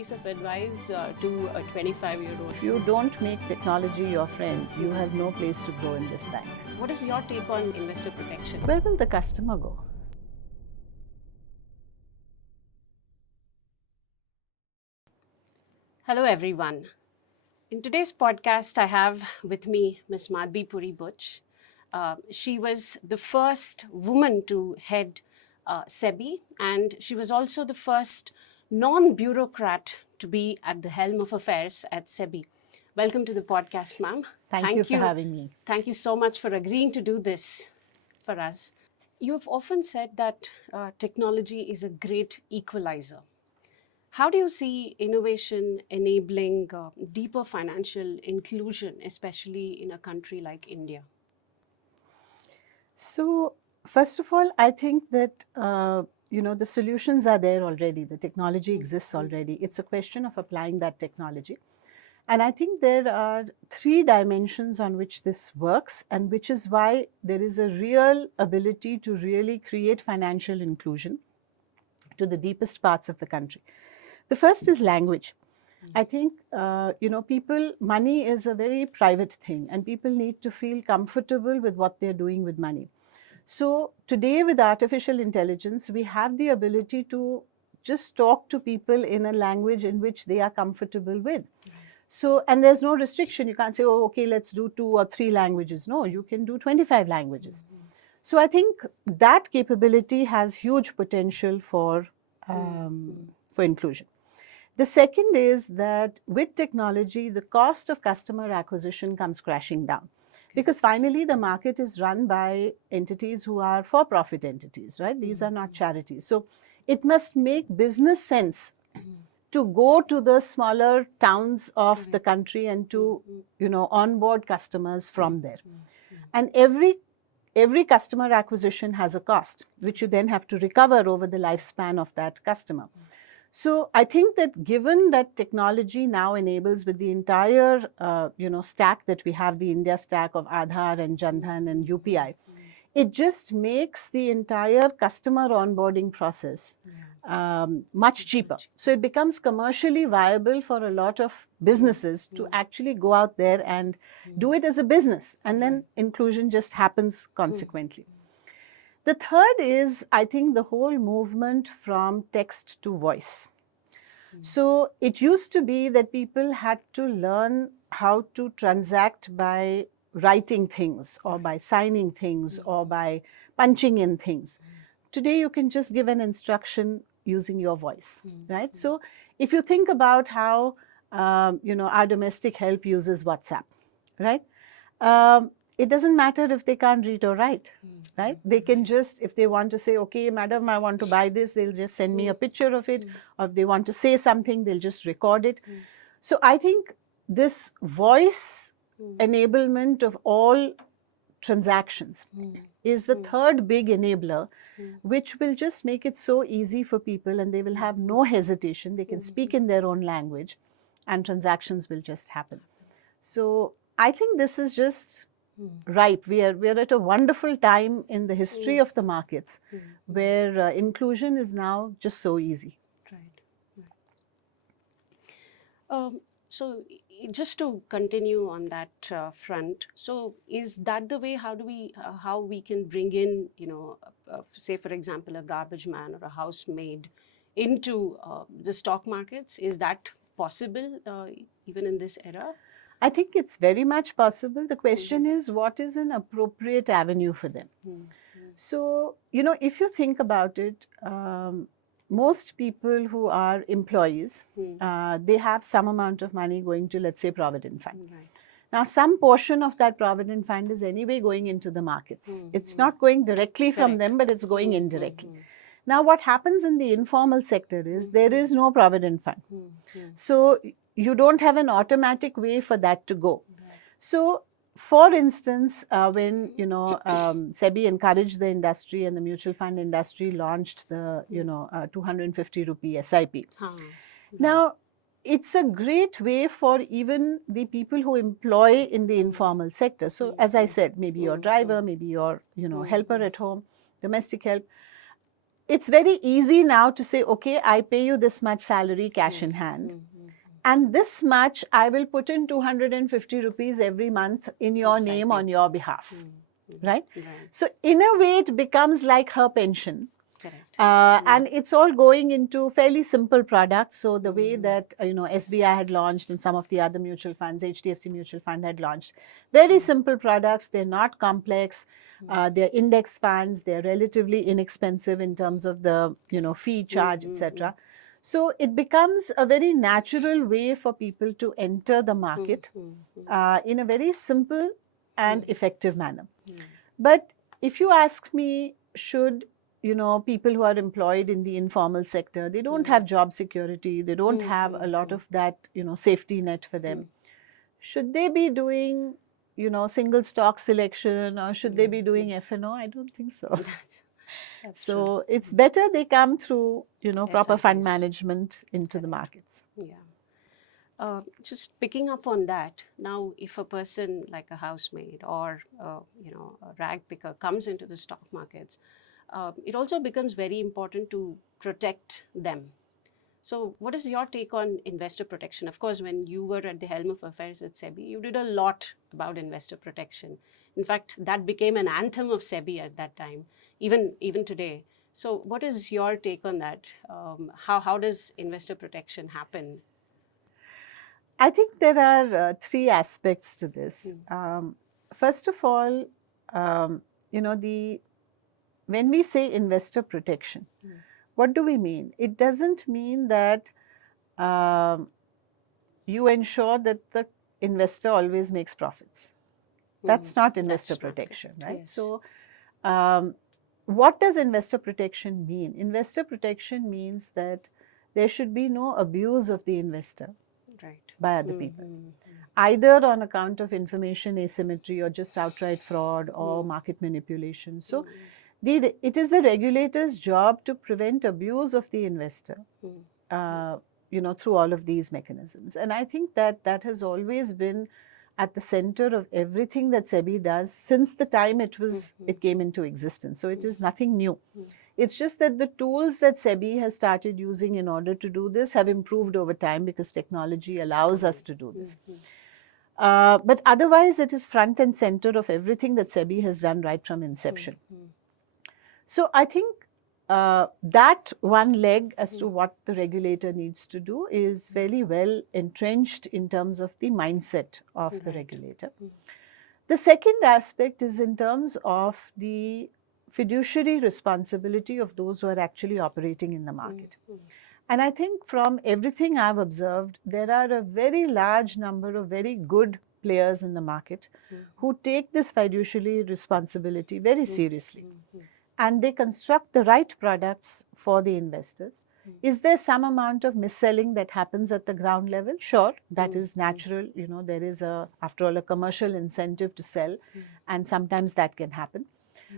piece of advice to a 25-year-old? If you don't make technology your friend, you have no place to grow in this bank. What is your take on investor protection? Where will the customer go? Hello, everyone. In today's podcast, I have with me Ms. Madhabi Puri Buch. She was the first woman to head SEBI, and she was also the first non-bureaucrat to be at the helm of affairs at SEBI. Welcome to the podcast, ma'am. Thank you for having me. Thank you so much for agreeing to do this for us. You've often said that technology is a great equalizer. How do you see innovation enabling deeper financial inclusion, especially in a country like India? So, first of all, I think that the solutions are there already. The technology exists already. It's a question of applying that technology. And I think there are 3 dimensions on which this works, and which is why there is a real ability to really create financial inclusion to the deepest parts of the country. The first is language. I think, money is a very private thing, and people need to feel comfortable with what they're doing with money. So today with artificial intelligence, we have the ability to just talk to people in a language in which they are comfortable with. So, and there's no restriction. You can't say, oh, okay, let's do 2 or 3 languages. No, you can do 25 languages. So I think that capability has huge potential for inclusion. The second is that with technology, the cost of customer acquisition comes crashing down. Because finally, the market is run by entities who are for-profit entities, right? These are not charities. So it must make business sense to go to the smaller towns of the country and to, onboard customers from there. And every customer acquisition has a cost, which you then have to recover over the lifespan of that customer. So I think that given that technology now enables with the entire, stack that we have, the India stack of Aadhaar and Jan Dhan and UPI, it just makes the entire customer onboarding process much cheaper. So it becomes commercially viable for a lot of businesses to actually go out there and do it as a business, and then inclusion just happens consequently. The third is, I think, the whole movement from text to voice. So it used to be that people had to learn how to transact by writing things or by signing things or by punching in things. Today, you can just give an instruction using your voice, right? So if you think about how, our domestic help uses WhatsApp, right? It doesn't matter if they can't read or write, right? They can just, if they want to say, okay, madam, I want to buy this, they'll just send me a picture of it. Or if they want to say something, they'll just record it. So I think this voice enablement of all transactions is the third big enabler, which will just make it so easy for people, and they will have no hesitation. They can speak in their own language and transactions will just happen. So I think this is just ripe. We are at a wonderful time in the history of the markets where inclusion is now just so easy. Right. So just to continue on that front, so is that the way how we can bring in, say for example, a garbage man or a housemaid into the stock markets? Is that possible even in this era? I think it's very much possible. The question is, what is an appropriate avenue for them? So, if you think about it, most people who are employees, they have some amount of money going to, let's say, Provident Fund. Right. Now, some portion of that Provident Fund is anyway going into the markets. It's not going directly from them, but it's going indirectly. Now, what happens in the informal sector is there is no Provident Fund. So you don't have an automatic way for that to go. So, for instance, when SEBI encouraged the industry and the mutual fund industry launched the 250 rupee SIP. Now, it's a great way for even the people who employ in the informal sector. So, as I said, maybe your driver, maybe your helper at home, domestic help. it's very easy now to say, okay, I pay you this much salary cash in hand. And this much I will put in 250 rupees every month in your name on your behalf. Right? So in a way, it becomes like her pension. Correct. And it's all going into fairly simple products. So the way that, SBI had launched and some of the other mutual funds, HDFC Mutual Fund had launched, very simple products. They're not complex. They're index funds. They're relatively inexpensive in terms of the, fee charge, etc. So it becomes a very natural way for people to enter the market in a very simple and effective manner. But if you ask me, should people who are employed in the informal sector, they don't have job security, they don't have a lot of that, safety net for them. Should they be doing, single stock selection, or should they be doing F&O? I don't think so. So true. it's better they come through, proper fund SIPs. management into the markets. Yeah. Just picking up on that, now if a person like a housemaid or a rag picker comes into the stock markets, it also becomes very important to protect them. So what is your take on investor protection? Of course, when you were at the helm of affairs at SEBI, you did a lot about investor protection. In fact, that became an anthem of SEBI at that time, even today. So what is your take on that? How does investor protection happen? I think there are three aspects to this. First of all, when we say investor protection, what do we mean? It doesn't mean that you ensure that the investor always makes profits. That's not investor protection, right? Yes. So, what does investor protection mean? Investor protection means that there should be no abuse of the investor by other people, either on account of information asymmetry or just outright fraud or market manipulation. So, it is the regulator's job to prevent abuse of the investor, through all of these mechanisms. And I think that has always been at the center of everything that SEBI does since the time it came into existence. So it is nothing new. It's just that the tools that SEBI has started using in order to do this have improved over time because technology allows us to do this. But otherwise, it is front and center of everything that SEBI has done right from inception. So I think that one leg as to what the regulator needs to do is very well entrenched in terms of the mindset of the regulator. The second aspect is in terms of the fiduciary responsibility of those who are actually operating in the market. And I think from everything I've observed, there are a very large number of very good players in the market who take this fiduciary responsibility very seriously. And they construct the right products for the investors. Is there some amount of mis-selling that happens at the ground level? Sure, that is natural. There is after all, a commercial incentive to sell, and sometimes that can happen.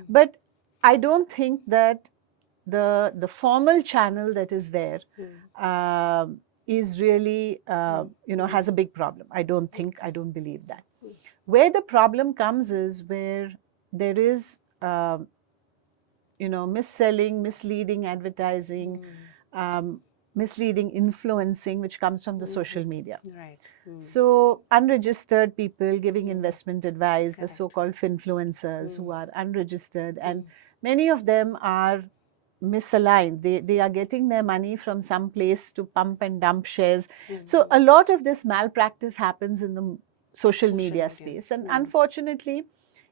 But I don't think that the formal channel that is there is really, has a big problem. I don't believe that. Where the problem comes is where there is, mis-selling, misleading advertising, misleading influencing, which comes from the social media. Right. So unregistered people giving investment advice, the so-called finfluencers who are unregistered, and many of them are misaligned. They are getting their money from some place to pump and dump shares. So a lot of this malpractice happens in the social media space, and unfortunately,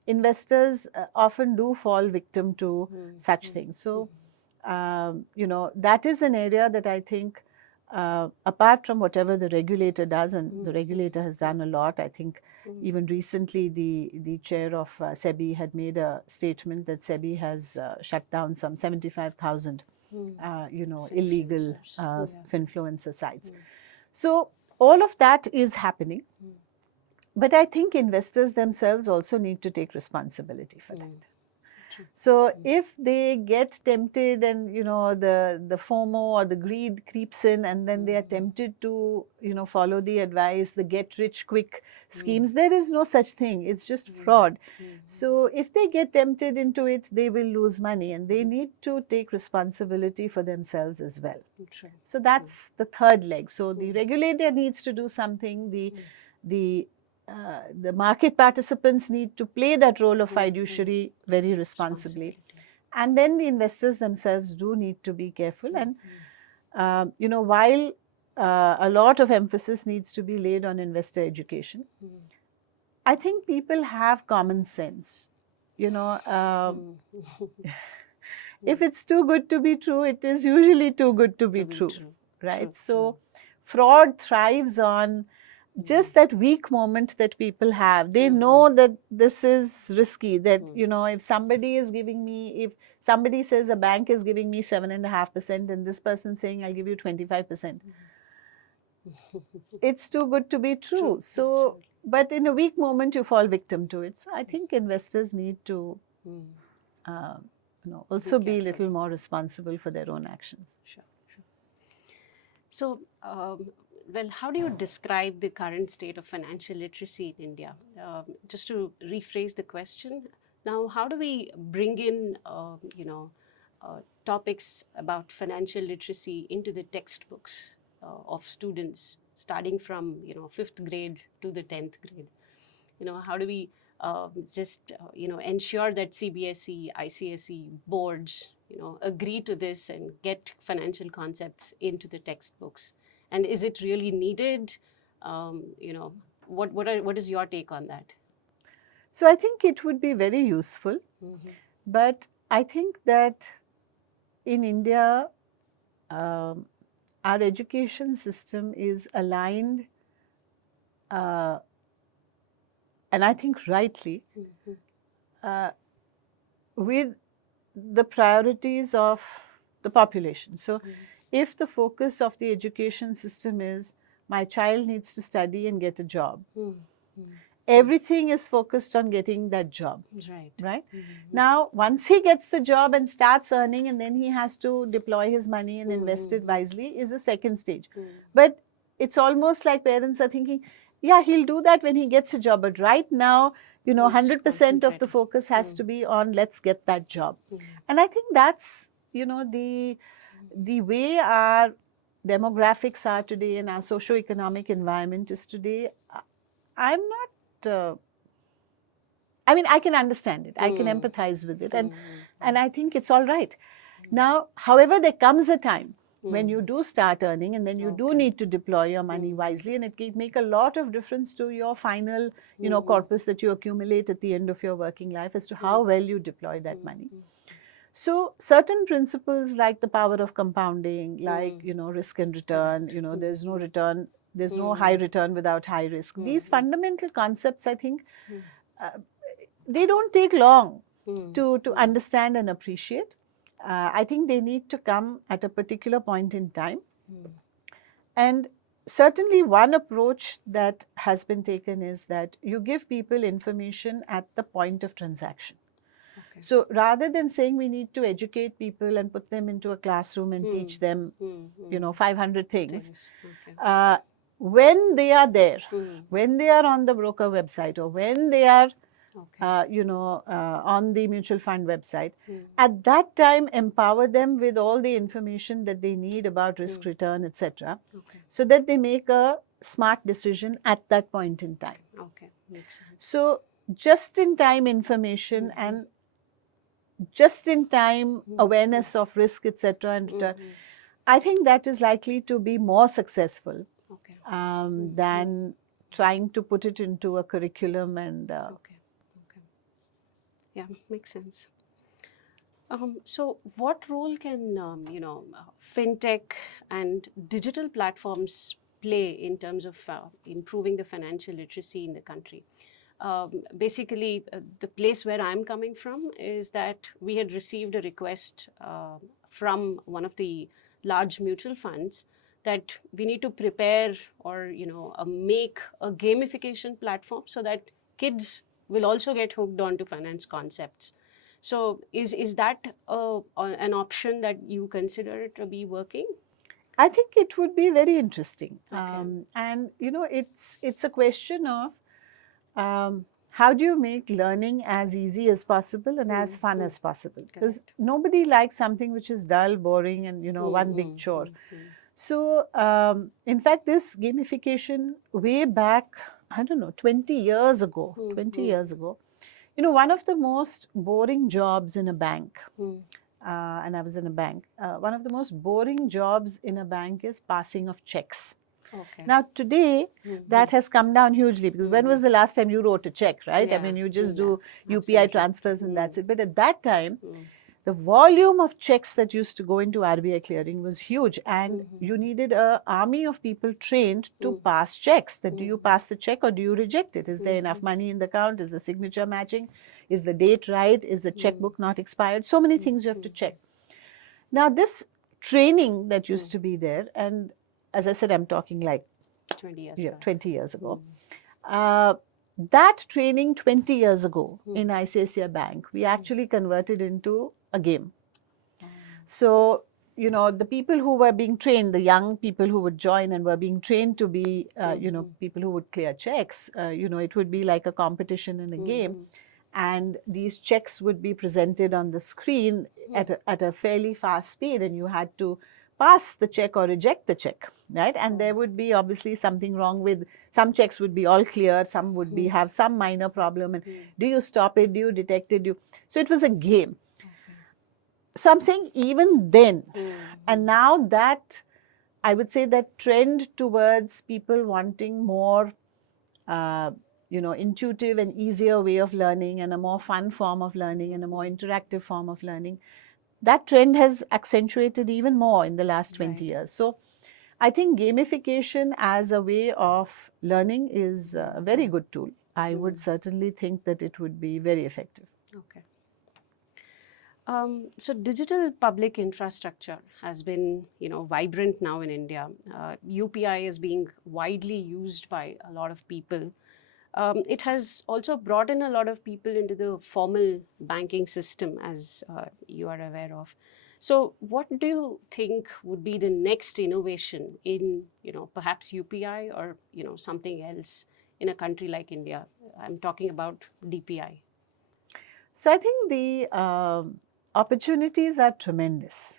investors often do fall victim to such things. So, that is an area that I think, apart from whatever the regulator does, and the regulator has done a lot, I think even recently the chair of SEBI had made a statement that SEBI has shut down some 75,000, illegal finfluencer sites. So all of that is happening. But I think investors themselves also need to take responsibility for that. So if they get tempted and, the FOMO or the greed creeps in, and then they are tempted to, follow the advice, the get rich quick schemes, there is no such thing. It's just fraud. So if they get tempted into it, they will lose money, and they need to take responsibility for themselves as well. So that's the third leg. So the regulator needs to do something. The market participants need to play that role of fiduciary very responsibly. And then the investors themselves do need to be careful. And, while a lot of emphasis needs to be laid on investor education, I think people have common sense. If it's too good to be true, it is usually too good to be true, right? So fraud thrives on just that weak moment that people have. They know that this is risky, that, if somebody is giving me, if somebody says a bank is giving me 7.5% and this person saying I'll give you 25%, it's too good to be true. So, but in a weak moment you fall victim to it. So I think investors need to also be a little more responsible for their own actions. Sure. So, well, how do you describe the current state of financial literacy in India? Just to rephrase the question, now how do we bring in, topics about financial literacy into the textbooks of students, starting from, 5th grade to the 10th grade? How do we ensure that CBSE, ICSE boards, agree to this and get financial concepts into the textbooks? And is it really needed? What is your take on that? So I think it would be very useful, but I think that in India, our education system is aligned, and I think rightly, with the priorities of the population. So if the focus of the education system is my child needs to study and get a job, everything is focused on getting that job. Right? Now, once he gets the job and starts earning, and then he has to deploy his money and invest it wisely, is the second stage. But it's almost like parents are thinking, yeah, he'll do that when he gets a job. But right now, 100% of the focus has to be on let's get that job. And I think that's, the way our demographics are today and our socio-economic environment is today. I'm not, I can understand it. I can empathize with it. And I think it's all right. Now, however, there comes a time when you do start earning, and then you do need to deploy your money wisely, and it can make a lot of difference to your final, corpus that you accumulate at the end of your working life as to how well you deploy that money. So certain principles like the power of compounding, like, risk and return, there's no return, there's no high return without high risk. These fundamental concepts, I think, they don't take long to understand and appreciate. I think they need to come at a particular point in time. And certainly one approach that has been taken is that you give people information at the point of transaction. So rather than saying we need to educate people and put them into a classroom and teach them, 500 things, when they are there, when they are on the broker website, or when they are, on the mutual fund website, at that time empower them with all the information that they need about risk return, etc., so that they make a smart decision at that point in time. Makes sense. So just in time information and just in time awareness of risk, etc., and return, I think that is likely to be more successful than trying to put it into a curriculum and yeah, makes sense. So what role can fintech and digital platforms play in terms of improving the financial literacy in the country? Basically, the place where I'm coming from is that we had received a request from one of the large mutual funds that we need to prepare or make a gamification platform so that kids will also get hooked onto finance concepts. So is that an option that you consider to be working? I think it would be very interesting. Okay. And it's a question of how do you make learning as easy as possible and as fun as possible? Because nobody likes something which is dull, boring, and one big chore. So, in fact, this gamification way back, I don't know, 20 years ago, one of the most boring jobs in a bank, and I was in a bank, one of the most boring jobs in a bank is passing of checks. Okay. Now, today, that has come down hugely, because when was the last time you wrote a check, right? Yeah. I mean, you just do UPI Absolutely. transfers and that's it. But at that time, the volume of checks that used to go into RBI clearing was huge, and you needed an army of people trained to pass checks. That do you pass the check or do you reject it? Is there enough money in the account? Is the signature matching? Is the date right? Is the checkbook not expired? So many things you have to check. Now, this training that used to be there, and as I said, I'm talking like 20 years ago. 20 years ago. That training 20 years ago in ICICI Bank, we actually converted into a game. So, the people who were being trained, the young people who would join and were being trained to be, people who would clear checks, it would be like a competition in a game. And these checks would be presented on the screen at a fairly fast speed, and you had to pass the check or reject the check, right? And there would be obviously something wrong with, some checks would be all clear, some would be have some minor problem, and do you stop it, do you detect it, so it was a game. So I'm saying even then, and now that, I would say that trend towards people wanting more intuitive and easier way of learning, and a more fun form of learning, and a more interactive form of learning, that trend has accentuated even more in the last 20 years. So I think gamification as a way of learning is a very good tool. I would certainly think that it would be very effective. Okay. So digital public infrastructure has been, vibrant now in India. UPI is being widely used by a lot of people. It has also brought in a lot of people into the formal banking system, as you are aware of. So what do you think would be the next innovation in, perhaps UPI or, something else in a country like India? I'm talking about DPI. So I think the opportunities are tremendous.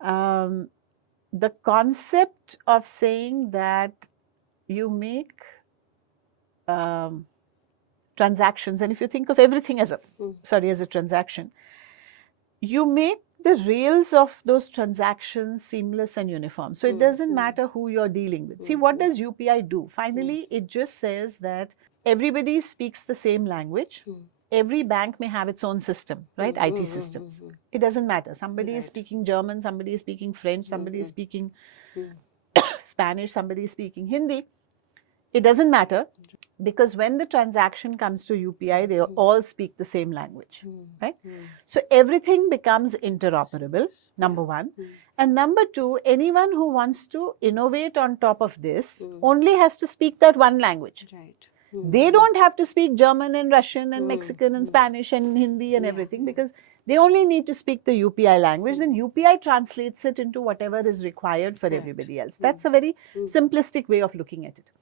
The concept of saying that you make transactions, and if you think of everything as a transaction, you make the rails of those transactions seamless and uniform. So it doesn't matter who you're dealing with. See, what does UPI do? Finally, it just says that everybody speaks the same language. Every bank may have its own system, right? IT systems. It doesn't matter. Somebody is speaking German, somebody is speaking French, somebody is speaking Spanish, somebody is speaking Hindi. It doesn't matter, because when the transaction comes to UPI, they all speak the same language, right? So everything becomes interoperable, number one. And number two, anyone who wants to innovate on top of this only has to speak that one language. Right. They don't have to speak German and Russian and Mexican and Spanish and Hindi and everything, because they only need to speak the UPI language. Then UPI translates it into whatever is required for everybody else. That's a very simplistic way of looking at it.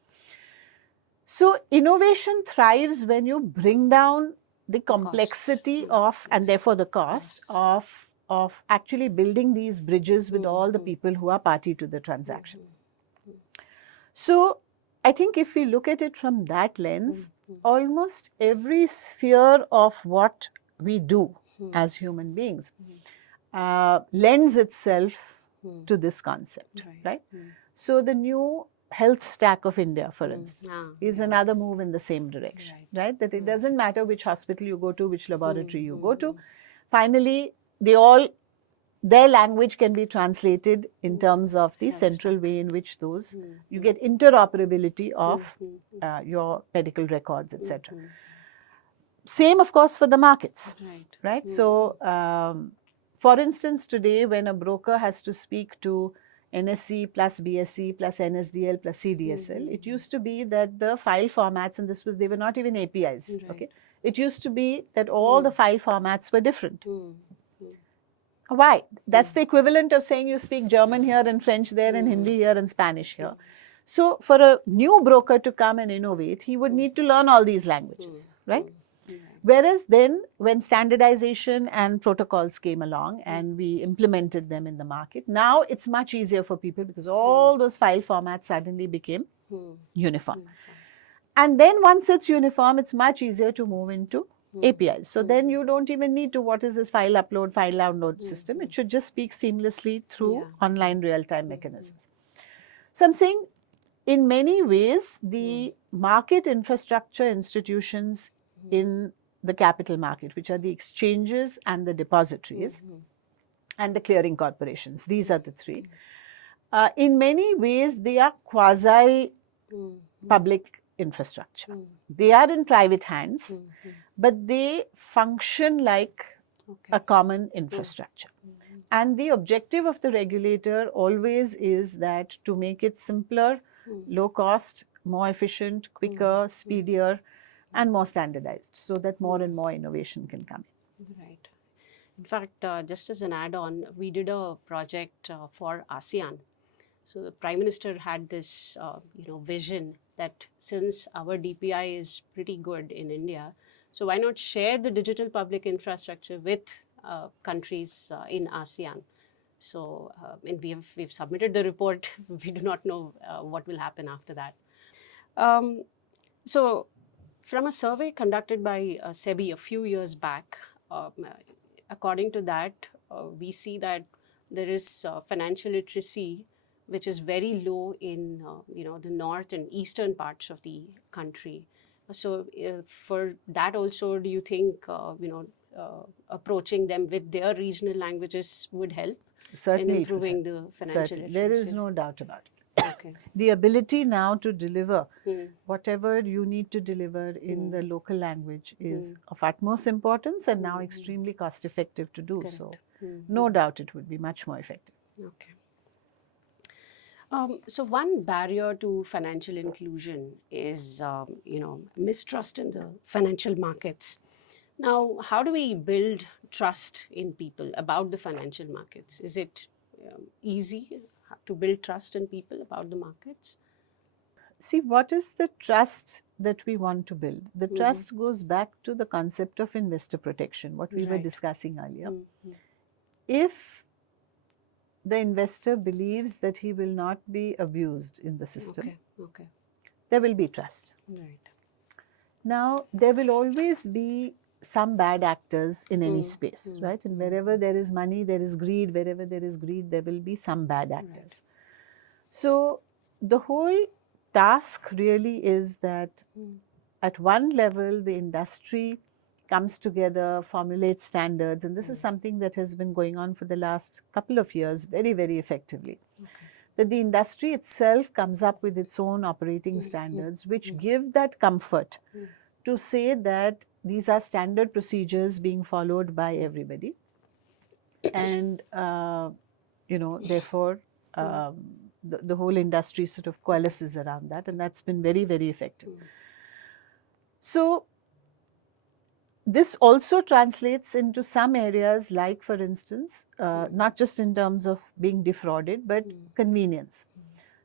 So innovation thrives when you bring down the complexity of, and therefore the cost of actually building these bridges with all the people who are party to the transaction. So I think if we look at it from that lens, almost every sphere of what we do as human beings lends itself to this concept, right? So the new health stack of India, for instance, is another move in the same direction, right? That it doesn't matter which hospital you go to, which laboratory you go to. Finally, their language can be translated in terms of the central way in which those, you get interoperability of your medical records, etc. Same, of course, for the markets, right? So, for instance, today when a broker has to speak to NSE plus BSE plus NSDL plus CDSL, it used to be that the file formats, and they were not even APIs, okay? It used to be that all the file formats were different. Mm. Why? That's the equivalent of saying you speak German here and French there and Hindi here and Spanish here. So for a new broker to come and innovate, he would need to learn all these languages, right? Whereas then when standardization and protocols came along and we implemented them in the market, now it's much easier for people because all those file formats suddenly became uniform. And then once it's uniform, it's much easier to move into APIs. So then you don't even need to, what is this file upload, file download system? It should just speak seamlessly through online real-time mechanisms. So I'm saying in many ways, the market infrastructure institutions in the capital market, which are the exchanges and the depositories and the clearing corporations, these are the three. In many ways, they are quasi-public infrastructure. They are in private hands, but they function like a common infrastructure. And the objective of the regulator always is that to make it simpler, low cost, more efficient, quicker, speedier, and more standardized, so that more and more innovation can come in. Right. In fact, just as an add-on, we did a project for ASEAN. So the Prime Minister had this, vision that since our DPI is pretty good in India, so why not share the digital public infrastructure with countries in ASEAN? So and we've submitted the report. We do not know what will happen after that. So from a survey conducted by SEBI a few years back, according to that, we see that there is financial literacy which is very low in the north and eastern parts of the country. So for that also, do you think approaching them with their regional languages would help in improving the financial literacy? There is no doubt about it. Okay. The ability now to deliver whatever you need to deliver in the local language is of utmost importance and now extremely cost effective to do. Correct. So no doubt it would be much more effective. Okay. So one barrier to financial inclusion is, mistrust in the financial markets. Now, how do we build trust in people about the financial markets? Is it easy to build trust in people about the markets? See, what is the trust that we want to build? The trust goes back to the concept of investor protection, what we were discussing earlier. If the investor believes that he will not be abused in the system, there will be trust. Right. Now, there will always be some bad actors in any space, right? And wherever there is money, there is greed. Wherever there is greed, there will be some bad actors. Right. So the whole task really is that at one level, the industry comes together, formulates standards, and this is something that has been going on for the last couple of years very, very effectively. That the industry itself comes up with its own operating standards, which give that comfort to say that these are standard procedures being followed by everybody. And, therefore, the whole industry sort of coalesces around that, and that's been very, very effective. So, this also translates into some areas like, for instance, not just in terms of being defrauded, but convenience.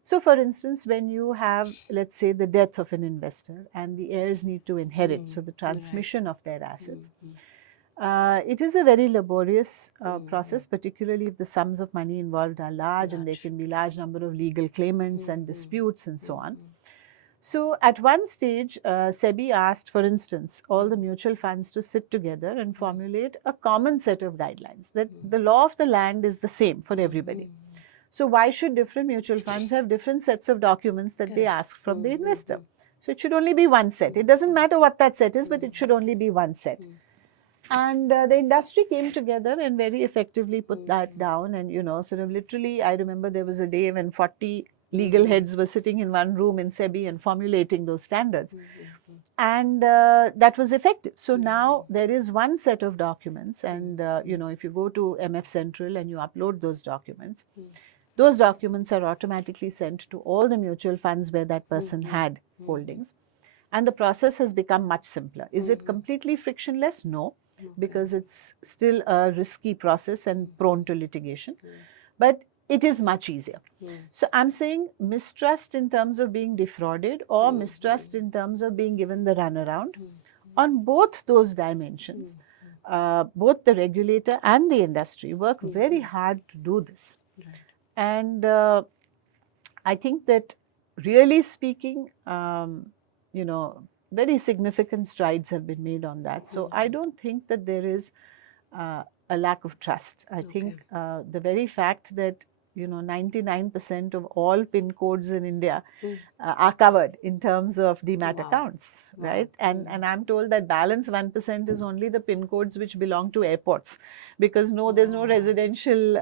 So, for instance, when you have, let's say, the death of an investor and the heirs need to inherit, so the transmission of their assets, it is a very laborious process, particularly if the sums of money involved are large and there can be large number of legal claimants and disputes and so on. So at one stage, SEBI asked, for instance, all the mutual funds to sit together and formulate a common set of guidelines, that the law of the land is the same for everybody. So why should different mutual funds have different sets of documents that they ask from the investor? So it should only be one set. It doesn't matter what that set is, but it should only be one set. And the industry came together and very effectively put that down. And, sort of literally, I remember there was a day when 40 legal heads were sitting in one room in SEBI and formulating those standards. And that was effective. So now there is one set of documents. And, if you go to MF Central and you upload those documents are automatically sent to all the mutual funds where that person had holdings. and the process has become much simpler. Is it completely frictionless? No, because it's still a risky process and prone to litigation. But it is much easier. So I'm saying mistrust in terms of being defrauded or mistrust in terms of being given the runaround. On both those dimensions, both the regulator and the industry work very hard to do this. And I think that really speaking, very significant strides have been made on that. So I don't think that there is a lack of trust. I think the very fact that 99% of all PIN codes in India are covered in terms of demat accounts, right? And I'm told that balance 1% is only the PIN codes which belong to airports, because there's no residential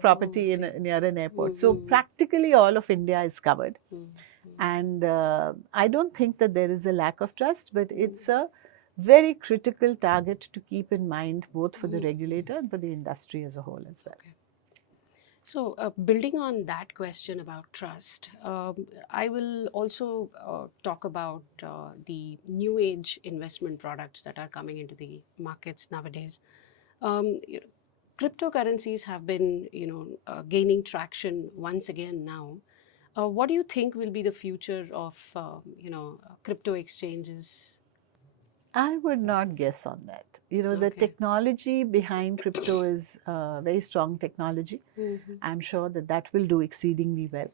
property near an airport. So practically all of India is covered. And I don't think that there is a lack of trust, but it's a very critical target to keep in mind, both for the regulator and for the industry as a whole as well. Okay. So building on that question about trust, I will also talk about the new age investment products that are coming into the markets nowadays. Cryptocurrencies have been, gaining traction once again now. What do you think will be the future of, crypto exchanges? I would not guess on that. The technology behind crypto is very strong technology. I'm sure that will do exceedingly well.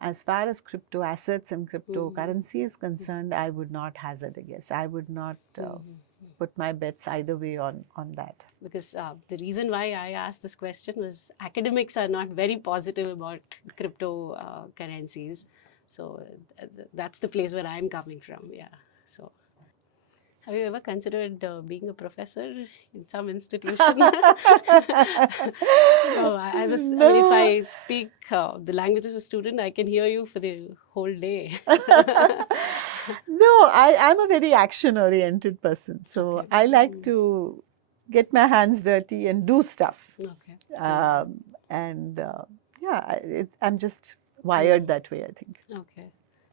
As far as crypto assets and cryptocurrency is concerned, I would not hazard a guess. I would not put my bets either way on that. Because the reason why I asked this question was academics are not very positive about cryptocurrencies. So that's the place where I'm coming from. Yeah. So. Have you ever considered being a professor in some institution? No. If I speak the language of a student, I can hear you for the whole day. No, I'm a very action-oriented person. So I like to get my hands dirty and do stuff. Okay. I'm just wired that way, I think. Okay.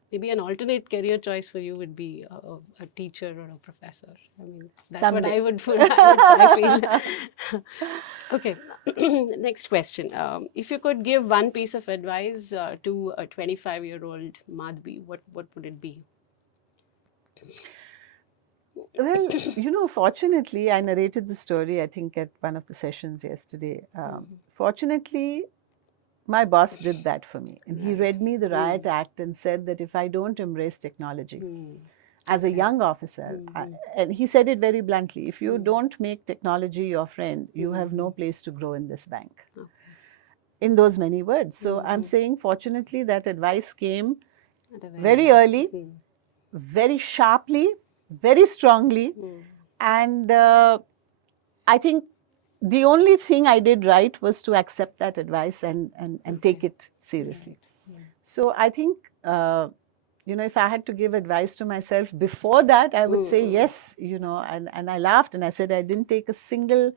Maybe an alternate career choice for you would be a teacher or a professor. I mean, that's what I would I feel. Okay. Next question. If you could give one piece of advice to a 25-year-old Madhabi, what would it be? Well, fortunately, I narrated the story, I think, at one of the sessions yesterday. Fortunately, my boss did that for me, and he read me the Riot Act and said that if I don't embrace technology as a young officer, and he said it very bluntly, if you don't make technology your friend, you have no place to grow in this bank. In those many words. So I'm saying, fortunately, that advice came very early, very sharply, very strongly, and I think the only thing I did right was to accept that advice and take it seriously. So I think, if I had to give advice to myself before that, I would say yes, and I laughed and I said I didn't take a single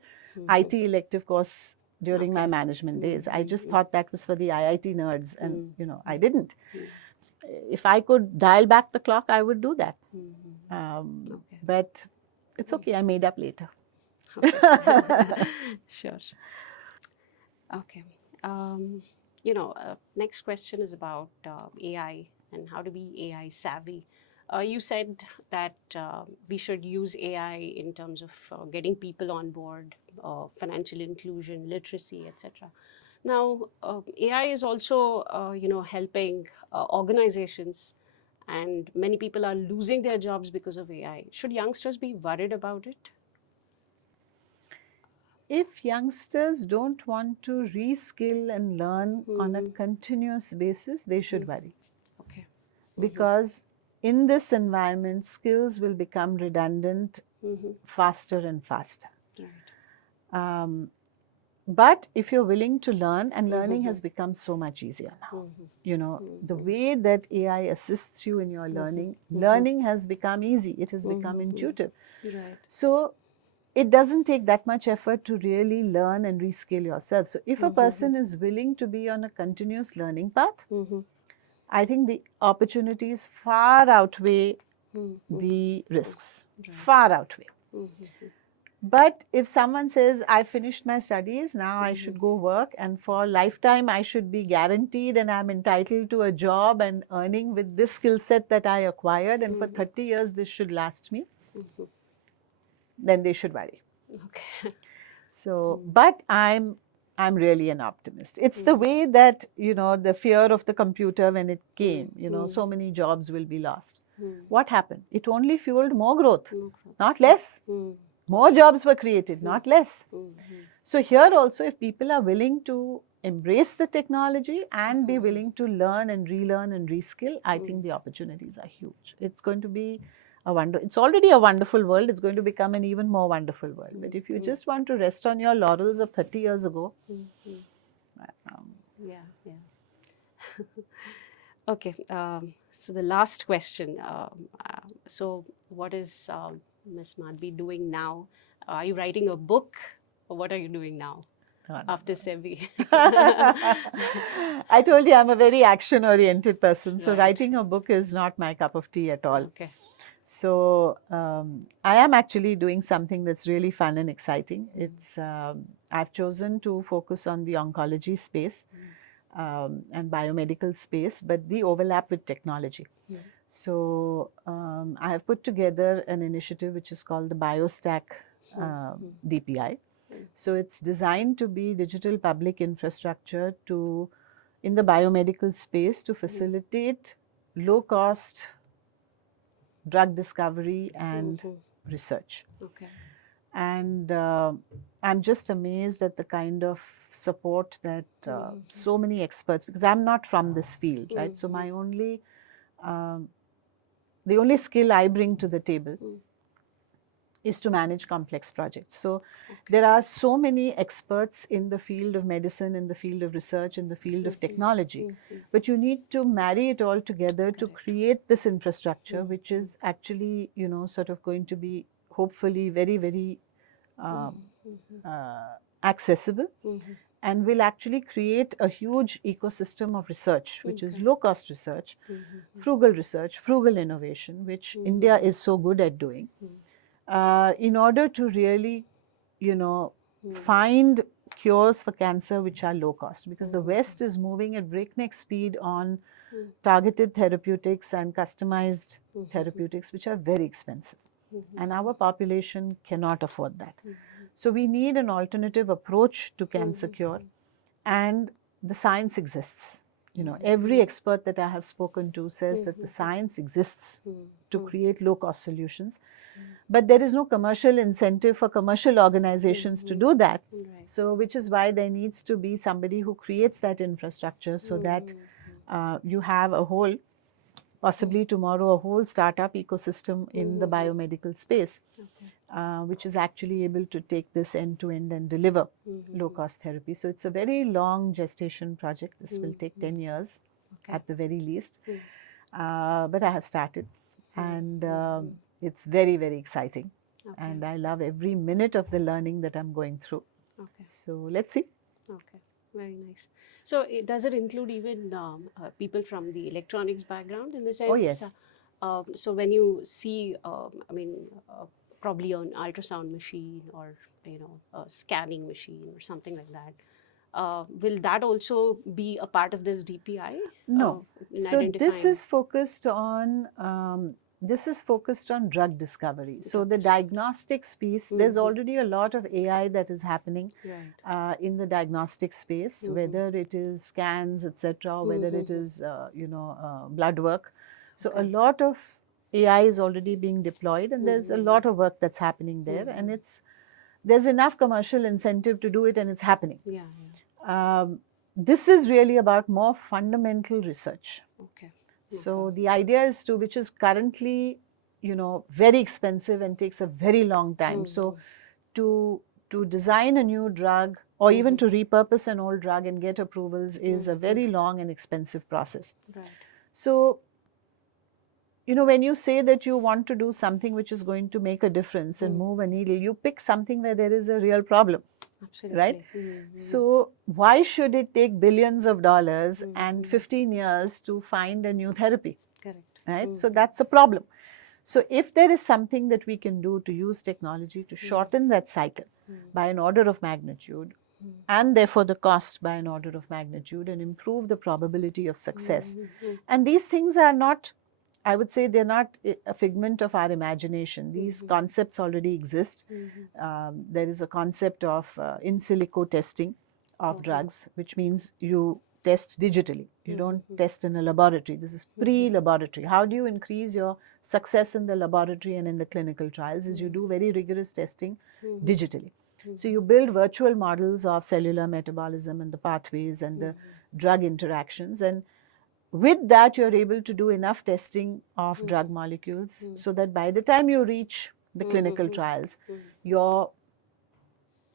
IT elective course during my management days. I just thought that was for the IIT nerds, and, I didn't. If I could dial back the clock, I would do that. But it's okay, I made up later. Sure. Okay. Next question is about AI and how to be AI savvy. You said that we should use AI in terms of getting people on board, financial inclusion, literacy, etc. Now, AI is also, helping organizations, and many people are losing their jobs because of AI. Should youngsters be worried about it? If youngsters don't want to reskill and learn on a continuous basis, they should worry. Okay. Because in this environment, skills will become redundant faster and faster. Right. But if you're willing to learn, and learning has become so much easier now. The way that AI assists you in your learning, learning has become easy. It has become intuitive. Right. So it doesn't take that much effort to really learn and reskill yourself. So if a person is willing to be on a continuous learning path, I think the opportunities far outweigh Mm-hmm. the risks, Right. far outweigh. Mm-hmm. But if someone says, I finished my studies, now I should go work, and for lifetime I should be guaranteed and I'm entitled to a job and earning with this skill set that I acquired, and for 30 years this should last me, then they should worry. Okay. So, but I'm really an optimist. It's the way that, the fear of the computer when it came, so many jobs will be lost. What happened? It only fueled more growth, not less. More jobs were created, not less. So here also, if people are willing to embrace the technology and be willing to learn and relearn and reskill, I think the opportunities are huge. It's going to be it's already a wonderful world. It's going to become an even more wonderful world. But if you just want to rest on your laurels of 30 years ago, yeah. Okay. So the last question. So what is Ms. Madhabi doing now? Are you writing a book, or what are you doing now after SEBI? I told you I'm a very action-oriented person. So Right. writing a book is not my cup of tea at all. Okay. So I am actually doing something that's really fun and exciting. It's I've chosen to focus on the oncology space and biomedical space, but the overlap with technology. So I have put together an initiative which is called the BioStack DPI. So it's designed to be digital public infrastructure in the biomedical space to facilitate low-cost drug discovery and research. Okay. And I'm just amazed at the kind of support that so many experts, because I'm not from this field, right? So my the only skill I bring to the table is to manage complex projects. So there are so many experts in the field of medicine, in the field of research, in the field of technology, but you need to marry it all together to create this infrastructure, which is actually, sort of going to be hopefully very, very accessible and will actually create a huge ecosystem of research, which is low-cost research, frugal innovation, which India is so good at doing. In order to really, find cures for cancer which are low cost, because the West is moving at breakneck speed on targeted therapeutics and customized therapeutics, which are very expensive. And our population cannot afford that. So we need an alternative approach to cancer cure, and the science exists. Every expert that I have spoken to says that the science exists to create low-cost solutions. But there is no commercial incentive for commercial organizations to do that. So, which is why there needs to be somebody who creates that infrastructure so that you have a whole, possibly tomorrow, a whole startup ecosystem in the biomedical space, which is actually able to take this end to end and deliver low-cost therapy. So, it's a very long gestation project. This will take 10 years at the very least. But I have started, and it's very, very exciting. And I love every minute of the learning that I'm going through. So let's see. Okay, very nice. So does it include even people from the electronics background, in the sense? Oh, yes. So when you see, probably an ultrasound machine, or a scanning machine or something like that, will that also be a part of this DPI? No. So this is focused on drug discovery. So the diagnostics piece, there's already a lot of AI that is happening in the diagnostic space, whether it is scans, etc., whether it is blood work. So a lot of AI is already being deployed, and there's a lot of work that's happening there, and there's enough commercial incentive to do it, and it's happening. This is really about more fundamental research. So the idea is which is currently, very expensive and takes a very long time. So to design a new drug, or even to repurpose an old drug and get approvals, is a very long and expensive process. So, when you say that you want to do something which is going to make a difference and move a needle, you pick something where there is a real problem. Absolutely. right? So why should it take billions of dollars and 15 years to find a new therapy, Correct. right? So that's a problem. So if there is something that we can do to use technology to shorten that cycle by an order of magnitude, and therefore the cost by an order of magnitude, and improve the probability of success. And these things are not, I would say, they're not a figment of our imagination. These concepts already exist. There is a concept of in silico testing of drugs, which means you test digitally. You don't test in a laboratory. This is pre-laboratory. How do you increase your success in the laboratory and in the clinical trials is you do very rigorous testing digitally. So you build virtual models of cellular metabolism and the pathways and the drug interactions, and with that you're able to do enough testing of drug molecules so that by the time you reach the clinical trials, your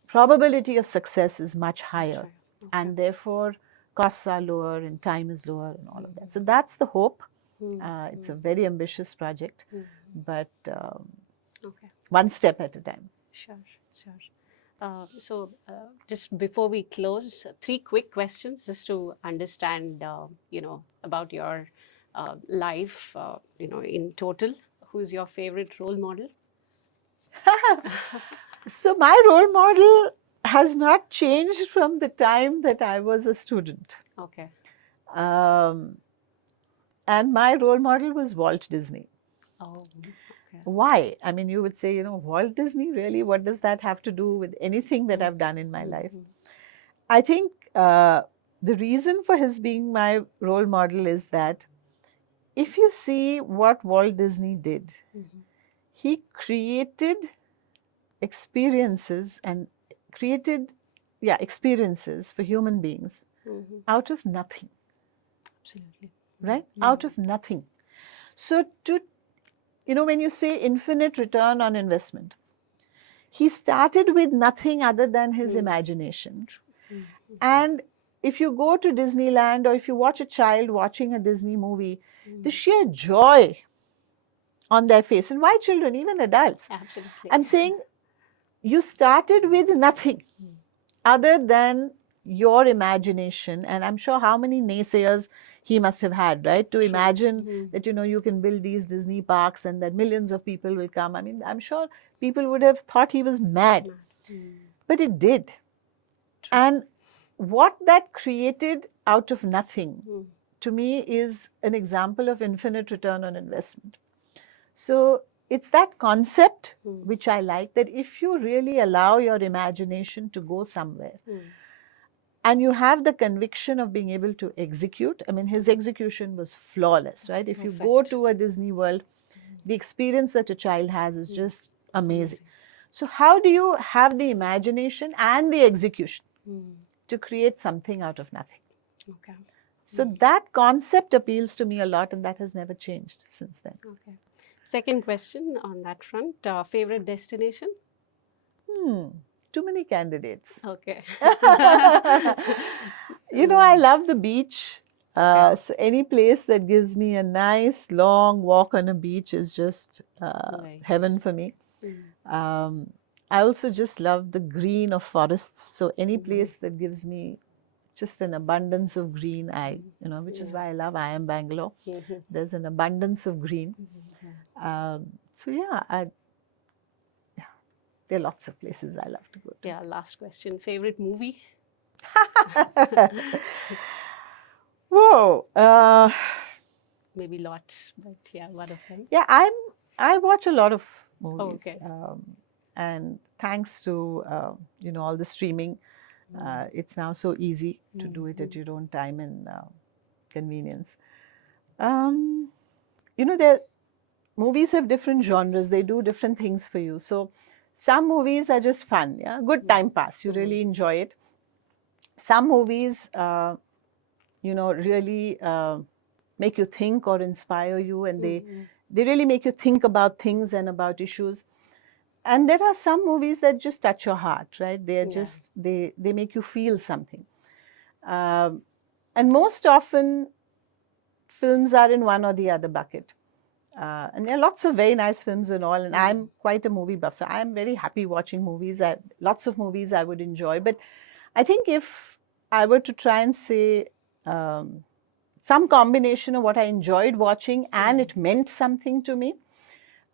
probability of success is much higher, and therefore costs are lower and time is lower and all of that. So that's the hope. It's a very ambitious project, but one step at a time. Sure. So just before we close, 3 quick questions just to understand, about your life, in total. Who's your favorite role model? So my role model has not changed from the time that I was a student. Okay. And my role model was Walt Disney. Oh, okay. Why? I mean, you would say, Walt Disney, really? What does that have to do with anything that I've done in my life? I think the reason for his being my role model is that if you see what Walt Disney did, he created experiences and created experiences for human beings out of nothing. Absolutely. Right? Out of nothing. So when you say infinite return on investment, he started with nothing other than his imagination. And if you go to Disneyland or if you watch a child watching a Disney movie, the sheer joy on their face, and why children, even adults? Absolutely. I'm saying you started with nothing other than your imagination, and I'm sure how many naysayers he must have had, right? To imagine that, you can build these Disney parks and that millions of people will come. I mean, I'm sure people would have thought he was mad, but it did. True. And what that created out of nothing, to me, is an example of infinite return on investment. So it's that concept which I like, that if you really allow your imagination to go somewhere, and you have the conviction of being able to execute. I mean, his execution was flawless, right? If you go to a Disney World, the experience that a child has is just amazing. So how do you have the imagination and the execution to create something out of nothing? Okay. So that concept appeals to me a lot, and that has never changed since then. Okay. Second question on that front, favorite destination? Too many candidates. Okay. I love the beach. So any place that gives me a nice long walk on a beach is just heaven for me. I also just love the green of forests. So any place that gives me just an abundance of green, which is why I love IIM Bangalore. There's an abundance of green. There are lots of places I love to go to. Yeah, last question. Favorite movie? Whoa. Maybe lots, but yeah, one of them. Yeah, I watch a lot of movies. Oh, okay. And thanks to, all the streaming, it's now so easy to do it at your own time and convenience. Movies have different genres. They do different things for you. So some movies are just fun, good time pass. You really enjoy it. Some movies, really make you think or inspire you, and they really make you think about things and about issues. And there are some movies that just touch your heart, right? They're just, they make you feel something. And most often, films are in one or the other bucket. And there are lots of very nice films and all, and I'm quite a movie buff, so I'm very happy watching movies. Lots of movies I would enjoy, but I think if I were to try and say some combination of what I enjoyed watching and it meant something to me,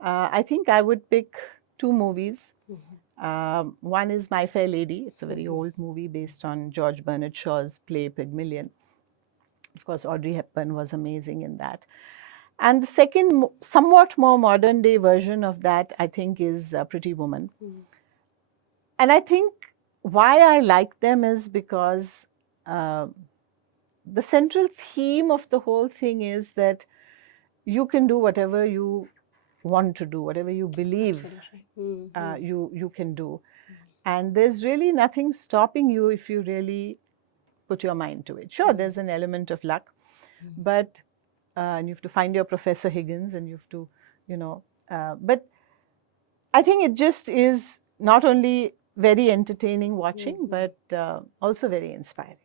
I think I would pick two movies. One is My Fair Lady. It's a very old movie based on George Bernard Shaw's play Pygmalion. Of course, Audrey Hepburn was amazing in that. And the second, somewhat more modern day version of that, I think, is Pretty Woman. And I think why I like them is because the central theme of the whole thing is that you can do whatever you want to do, whatever you believe you can do. And there's really nothing stopping you if you really put your mind to it. Sure, there's an element of luck, but and you have to find your Professor Higgins, and you have to, but I think it just is not only very entertaining watching, but also very inspiring.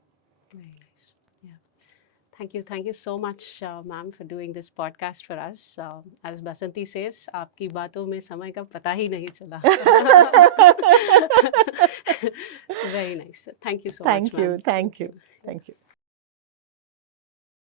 Very nice. Yeah. Thank you so much, ma'am, for doing this podcast for us. As Basanti says, आपकी बातों में समय का पता ही नहीं चला. Very nice. Thank you so much, ma'am. Thank you.